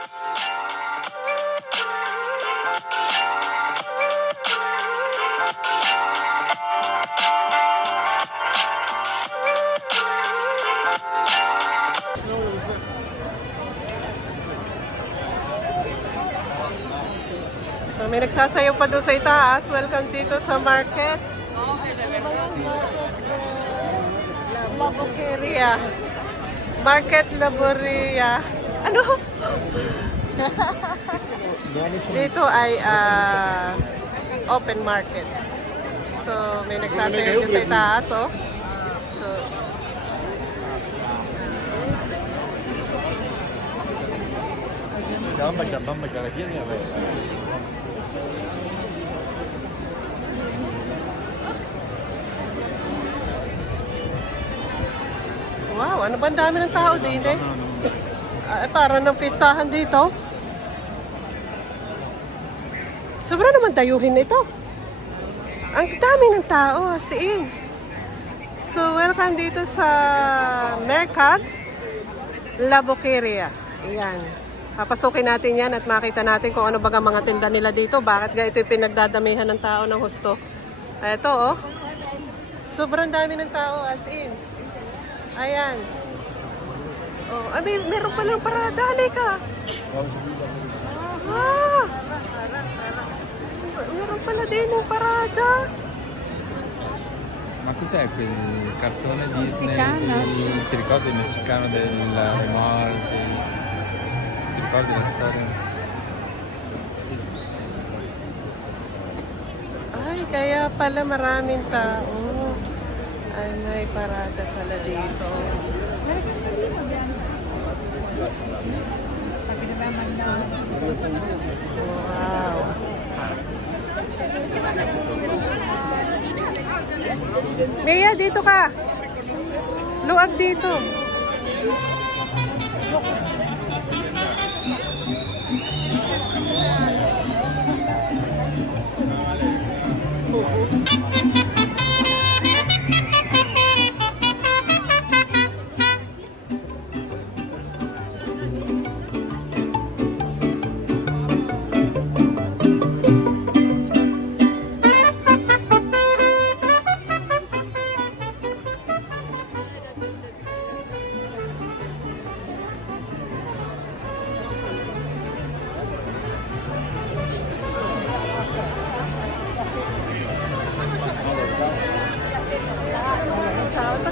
So, may nagsasayaw pa doon sa itaas. Welcome dito sa market. Labokeria. Market Labokeria. Ano? Dito ay open market. So, may nagsasayaw doon sa itaas. Oh. So, vamos a aquí en el wow, ano ba ang dami ng tao din eh? Parang ng pistahan dito. Sobra naman dayuhin ito. Ang dami ng tao, as in. So, welcome dito sa Mercat Labokeria. Ayan. Papasukin natin yan at makita natin kung ano baga mga tinda nila dito. Bakit ga ito'y pinagdadamihan ng tao ng husto. Ito oh. Sobrang dami ng tao, as in. Ayan. Oh, meron palang parada. Halika. Ah! Meron pala din yung parada. Ma cos'è quel cartone Disney? Ti ricordi il messicano della remorque? Ti ricordi la storia? Ay, kaya pala maraming tao. Ay, may parada pala dito. Wow. Mia, dito ka. Luag dito.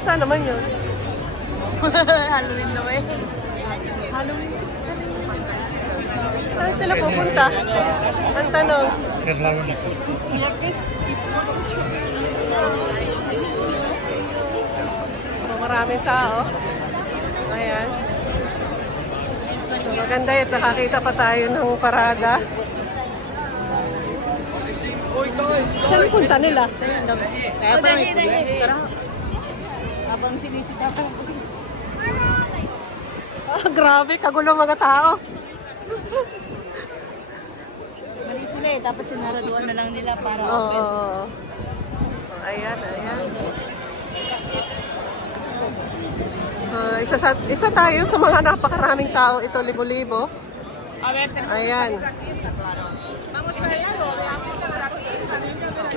Saan naman yun? Halloween naman. Halloween. Saan sila pupunta? Ang tanong. Maraming tao. Ayan. So, maganda yun. Nakakita pa tayo ng parada. Saan punta nila? Kaya pa may pulis. Habang sinisita pa. Grabe, kagulo mga tao. Mali sila eh, dapat sinaraduan na lang nila para open. Oo. Ayan, ayan. So, isa tayo sa mga napakaraming tao. Ito, libo-libo. Ayan.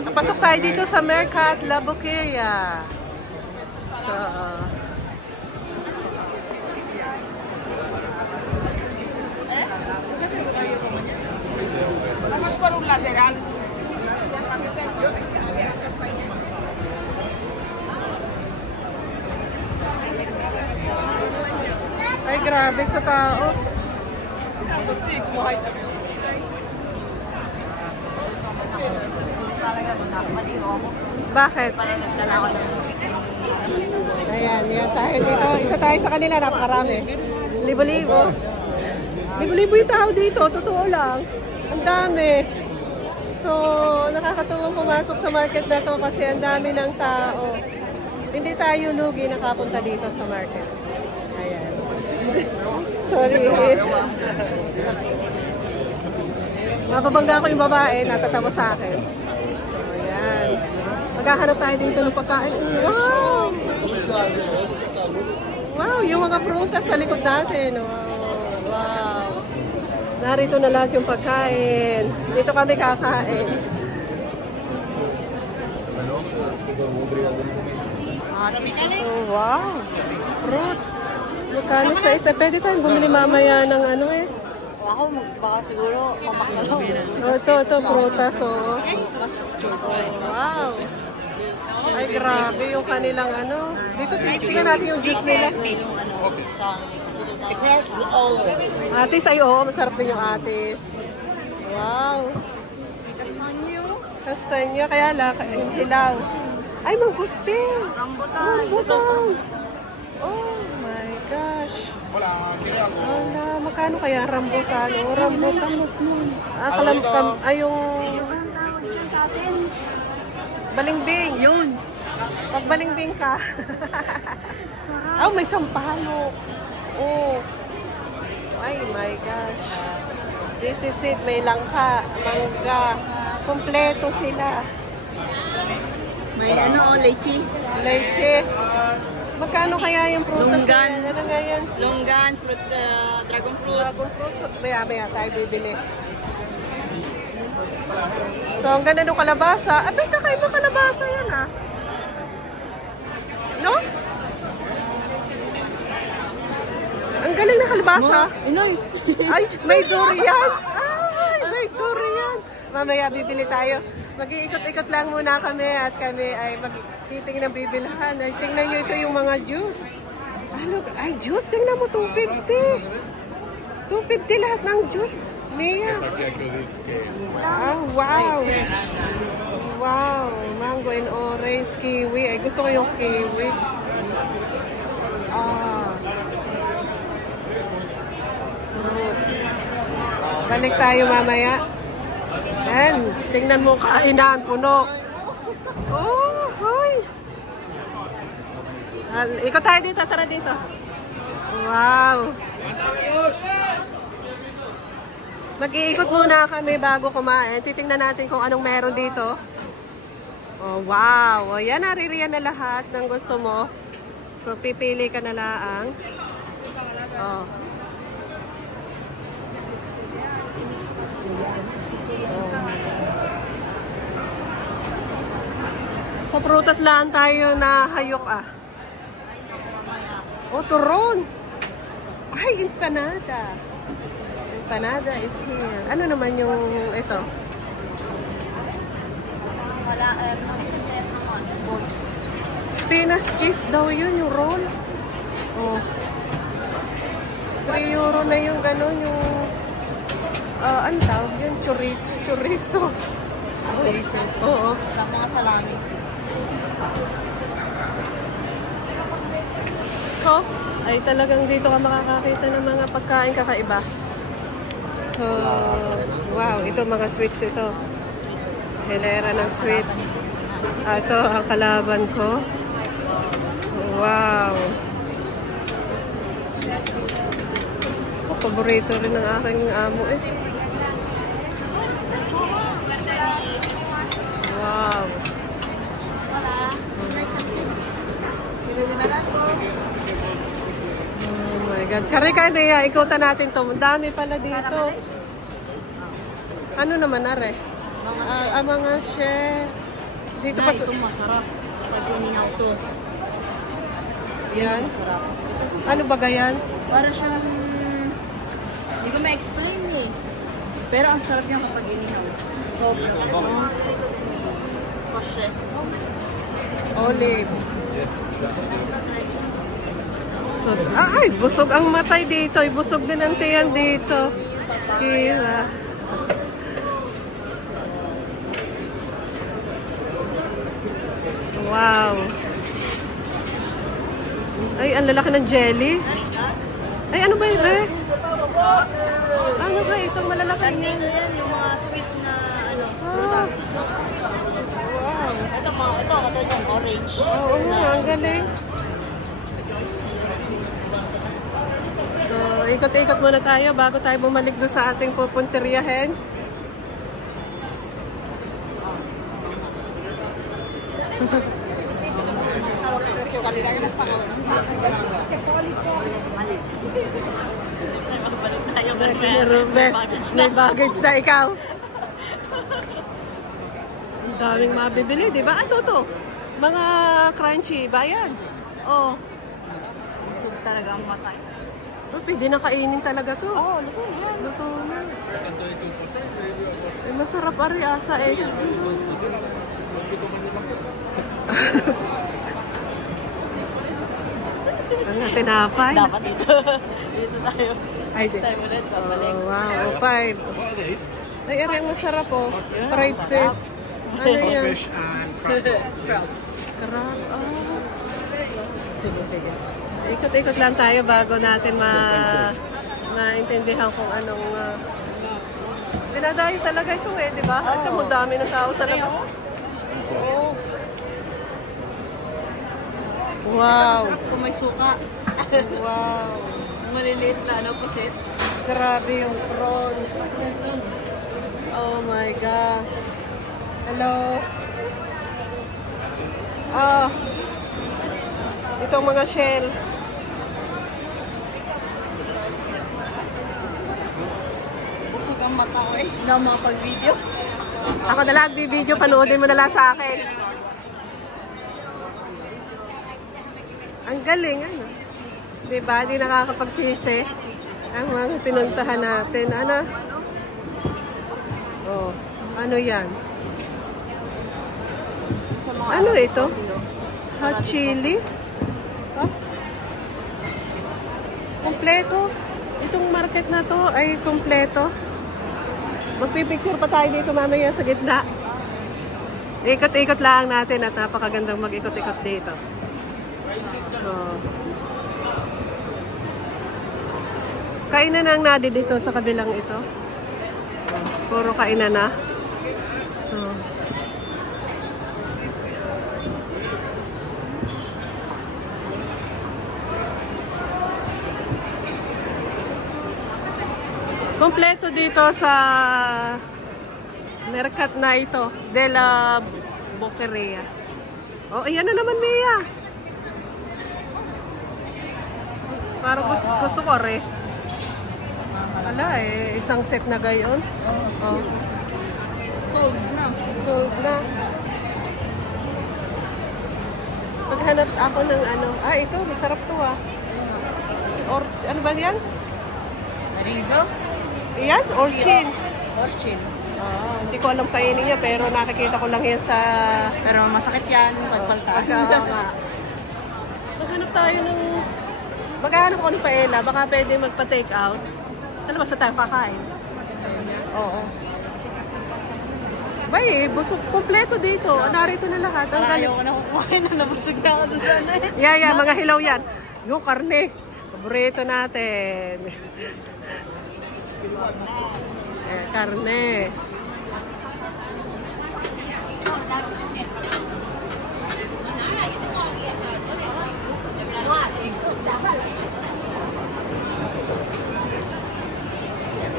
Napasok tayo dito sa Mercat Labokeria. So, vamos por un lateral. ay, grabe sa tao. Bakit? Ayan, yan tayo dito. Isa tayo sa kanila, napakarami. Libo-libo. Libo-libo yung tao dito, totoo lang. Ang dami. So, nakakatuwang pumasok sa market na to kasi ang dami ng tao. Hindi tayo lugi nakapunta dito sa market. Ayan. Sorry. Mababangga ko yung babae, natatawa sa akin. So, ayan. Maghahanap tayo dito ng pagkain. Wow! Wow, yung mga prutas sa likod natin. Wow! Narito na lahat yung pagkain. Dito kami kakain. Oh, wow. Fruits. Magkano sa isa? Pwede tayong bumili mamaya ng ano eh. Ako, baka siguro pamakalo. Oh, ito, prutas. Oh. Wow. Ay, grabe yung kanilang ano. Dito, tingnan natin yung juice nila. Atis, ay oo, masarap din yung atis. Wow. Kastanya, kaya hilaw. Ay, mangustin. Rambutan. Oh my gosh. Wala, magkano kaya rambutan? Oh, rambutan. Kalamkam, ay yung... Balingbing. Yun. Pag balingbing ka. Oh, may sampalok. Oh. Ay my gosh. This is it. May langka, mangga. Kompleto sila. May leche. Leche. Magkano kaya yung prutas? Longgan. Ano nga yan? Longgan, fruit, dragon fruit. Dragon fruit. So, maya tayo bibili. So, ang ganda ng kalabasa. Abay, kakaiba kalabasa yan ah. No? Ang galing na kalabasa. Inoy. Ay, may durian. Ay, may durian. Mamaya bibili tayo. Mag-iikot-ikot lang muna kami at kami ay magtitingin ng bibilhan. Ay, tingnan nyo ito yung mga juice. Ay, juice. Tingnan mo, 250. 250 lahat ng juice. Mia. Ah, wow. Wow. Mango and orange, kiwi. Ay, gusto ko yung kiwi. Fruits. Balik tayo mamaya. Yan. Tingnan mo kainan. Puno. Oh, hoy. Ikot tayo dito. Tara dito. Wow. Mag-iikot muna kami bago kumain. Titingnan natin kung anong meron dito. Oh, wow. O, yan, naririyan na lahat ng gusto mo. So, pipili ka na laang. Oh. Sa prutas lang tayo na hayok ah. Oh, turon. Ay, empanada. Empanada is here. Ano naman yung ito? Wala, Spinach cheese daw yun, yung roll. Oh. 3 euro na yung gano'n, yung... ano tawag yun? Chorizo. Oo. Sa mga salami. Oh, ay talagang dito ka makakakita ng mga pagkain kakaiba. So, wow, ito mga sweets ito. Hilera ng sweet. Ito ang kalaban ko. Wow. Oh, paborito rin ng aking amo eh. Wow. Oh my God. Kare-kare, ikutan natin to. Dami pala dito. Ano naman are? Mga chef. Dito pa sa... Ito masarap. Pag uminaw to. Yan. Masarap. Ano ba gayan? Para siyang... Hindi ko ma-explain eh. Pero ang sarap niya kapag inihaw. Sobrang. Kasi. Olives. So, ay, busog ang matay dito. Busog din ang tiyan dito. Kira. Wow. Ay, ang lalaki ng jelly. Ay, ano ba yun, eh? Ano ba itong malalaki niya? Ito yan, yung mga sweet na prutas. Wow. Ito katulad yung orange. Oo nga, ang galing. So, ikot-ikot muna tayo bago tayo bumalik doon sa ating pupunteriyahin. Balik tayo. May baggage na ikaw. Ang daming mabibili, di ba? Ano to? Mga crunchy ba yan? Oh. Busog talaga ang mata. Oh, pwede na kainin talaga to. Oo, luto na yan. Luto na. Eh, masarap ari asa eh. Ang tinapay. Dapat dito. Dito tayo. Ay, Next time ulit, babalik. Oh, wow, 5. What are these? Ay, ari ang masarap oh. Fried fish. Ano yan? Fish and crab. Crab. Crab. Oh. Sige, sige. Ikot-ikot lang tayo bago natin maintindihan kung anong dinadayo talaga ito eh, di ba? At mo dami ng tao sa labas. Oh. Wow. Kung may suka. Wow. Maliliit na ano, pusit. Grabe yung prawns. Oh my gosh. Hello. Ah. Itong mga shell. Busog ang mata ko eh. Na makapag-video. Ako na lang video, panoodin mo na lang sa akin. Ang galing, ano? Diba? Di nakakapagsisi ang mga pinuntahan natin. Ano? Oh, ano yan? Sa mga Ano ito? Hot chili? Oh? Kompleto. Itong market na to ay kompleto. Magpipicture pa tayo dito mamaya sa gitna. Ikot-ikot lang natin at napakagandang mag-ikot-ikot dito. Oh. Kainan ang nadi dito sa kabilang ito. Puro kainan na. Oh. Kompleto dito sa merkat na ito, de la Boqueria. Oh, ayan na naman, Mia. Parang gusto ko rin. Ala eh, isang set na gayon. Oh. sold na. Sold na. Paghanap ako ng ano, ito, masarap to ah. Or, ano ba yan? Rizo? Yan, orchin. Orchin. Hindi ko alam kainin niya, pero nakikita ko lang yan sa... Pero masakit yan, pagpaltaan. Maghanap tayo ng... Maghanap ako ng paella, baka pwede magpa-take out. Sa labas na tayo kakain. Oo. Bay, busog, kompleto dito. Narito na lahat. Ang Para ayaw ko na kukuhain na nabusog na ako doon sa ano eh. Yeah, mga hilaw yan. Yung karne. Paborito natin. Karne.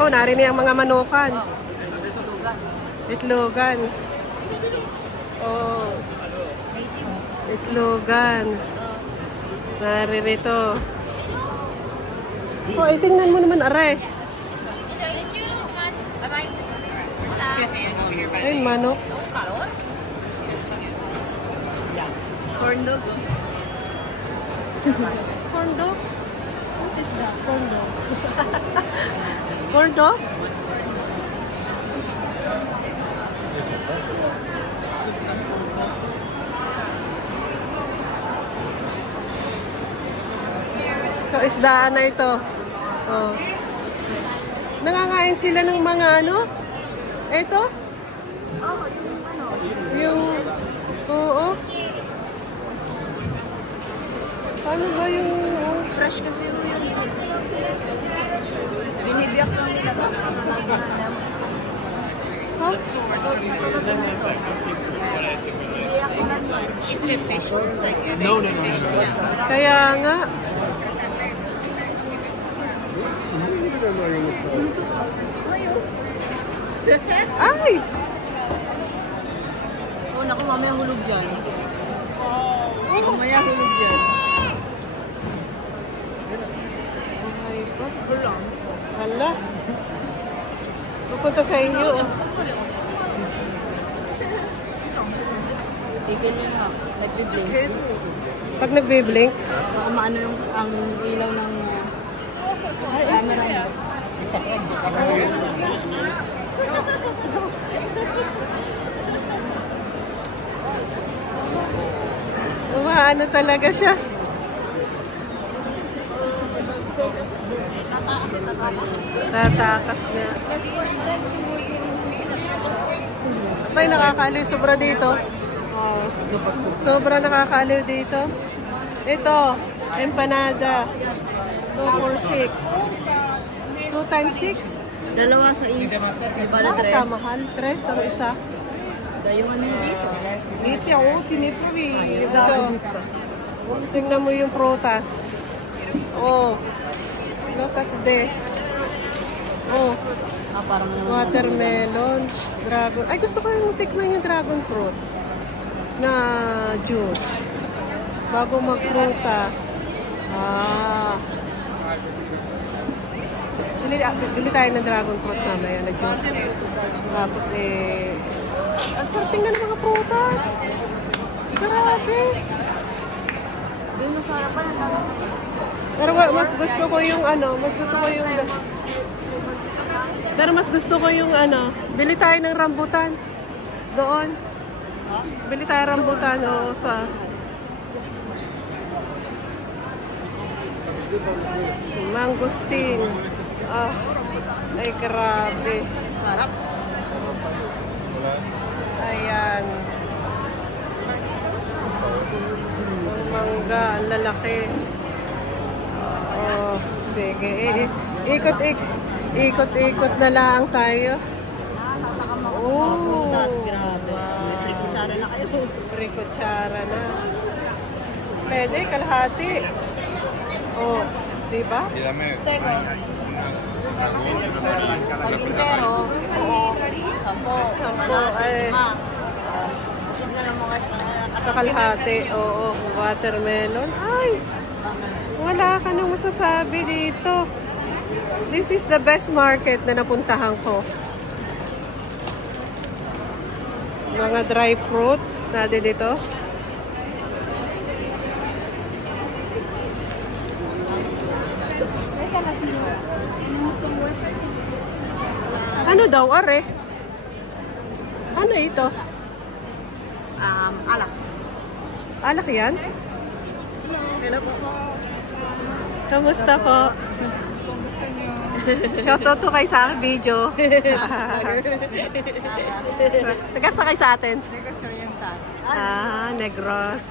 Oh, narinig ang mga manukan. Itlogan. Oh. Itlogan. Naririto. Oh, tingnan mo naman, aray. Ay, manok. Corn dog. Corn dog? What is that? Corn dog. Corn dog? So, isdaan na ito. Oh. Nangangain sila ng mga ano? Ito? Yung oo. Ano ba yung... Fresh kasi yung binibiyak lang nila ba? Huh? Is it a fish? No. Kaya nga. Ay! Oo, naku, mamaya hulog dyan. Mamaya hulog dyan. Ay, ba't lang? Hala. Pupunta sa inyo. Tigil yun ha. Nag-blink. Pag nagbe-blink, Baka maano yung ang ilaw ng camera. ano talaga siya. Tatakas niya. Abay, nakakaliw. Sobra dito. Oh, sobra nakakaliw dito. Ito, empanada. 246. 2 times 6? Dalawa sa is. Bakit ka mahal? 3 ang isa. Yung ano yung dito. Ito. Tingnan mo yung prutas. Oh. Look at this. Oh. Parang Watermelon. Dragon. Ay, gusto ko yung tikman yung dragon fruits na juice. Bago magprutas. Bili tayo ng dragon fruits mamaya na juice. Tapos ang sarap tingnan ng mga prutas. Grabe. Doon sa harapan. Pero mas gusto ko yung mas gusto ko yung bili tayo ng rambutan. Doon. Bili tayo rambutan sa mangustin. Ay grabe. Sarap. Ayan. Ang mangga, ang lalaki. Oh, sige. Ikot-ikot na lang tayo. Oh. Grabe. May free kutsara na kayo. Free kutsara na. Pwede, kalahati. Oh, diba? Tego. Pag-intero. Sampo. Ay. Busog na ng mga Sa kalahati, oo. Watermelon. Ay! Wala ka nang masasabi dito. This is the best market na napuntahan ko. Mga dry fruits. Nade dito. Ano daw, are? Ano ito? alak. Alak yan? Hello po. Kamusta po? Shoutout to kay sa video. Taga-sakay sa atin? Negros Oriental. Negros.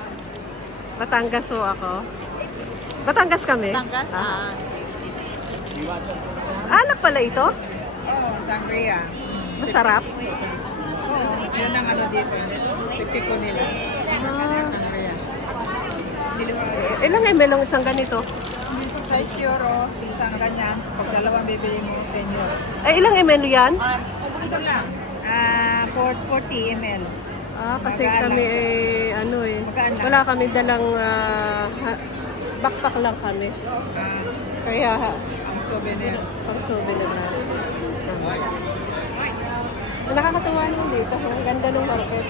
Batangas ho ako. Batangas kami? Batangas? Alak pala ito? Oo, sangria. Masarap? Oo, yun ang ano dito. Tipiko nila. Sangria. Ilang ml ang isang ganito? 6 euro, isang ganyan. Pag dalawang bibili mo, 10 euro. Ay, ilang ml yan? Ito lang. 40 ml. Kasi kami Magaan lang. wala kami dalang backpack lang kami. Kaya Ang souvenir. pang souvenir natin. Nakakatuwa naman dito. Ang ganda ng market.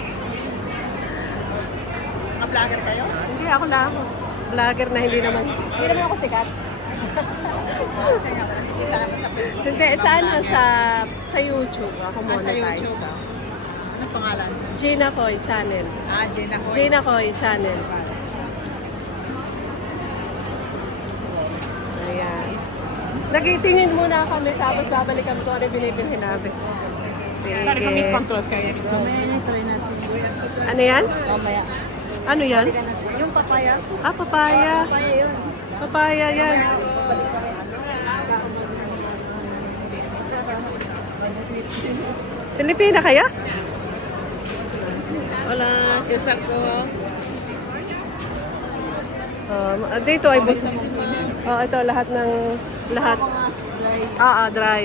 Mga vlogger kayo? Hindi ako na ako. Vlogger na hindi naman ako sikat. Nakikita naman sa Facebook. Hindi, sa YouTube. Ako Sa monetize. YouTube. Anong pangalan? Gina Koy Channel. Gina Koy. Gina Koy Channel. Ayan. Nagtitingin muna kami, tapos babalik kami kung ano binibilhin namin. Para kami Sige. pang-close kayo. Mamaya try natin. Ano yan? Mamaya. Ano yan? Yung papaya. Papaya. Papaya yun. Papaya yan. Pilipina kaya? Wala. Kirsak ko. Dito ay ito lahat ng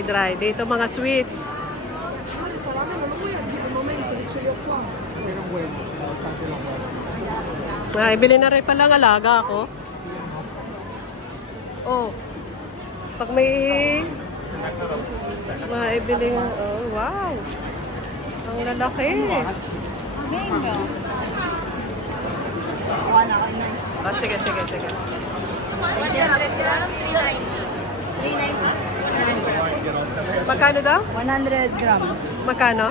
dry. Dito mga sweets. Ibili na rin pala ng alaga ako. Oh. Pag may Maibili nga. Oh, wow. Ang lalaki. Mango. One ako na. Oh, sige. 100 gram, 390. Magkano daw? 100 grams. Magkano?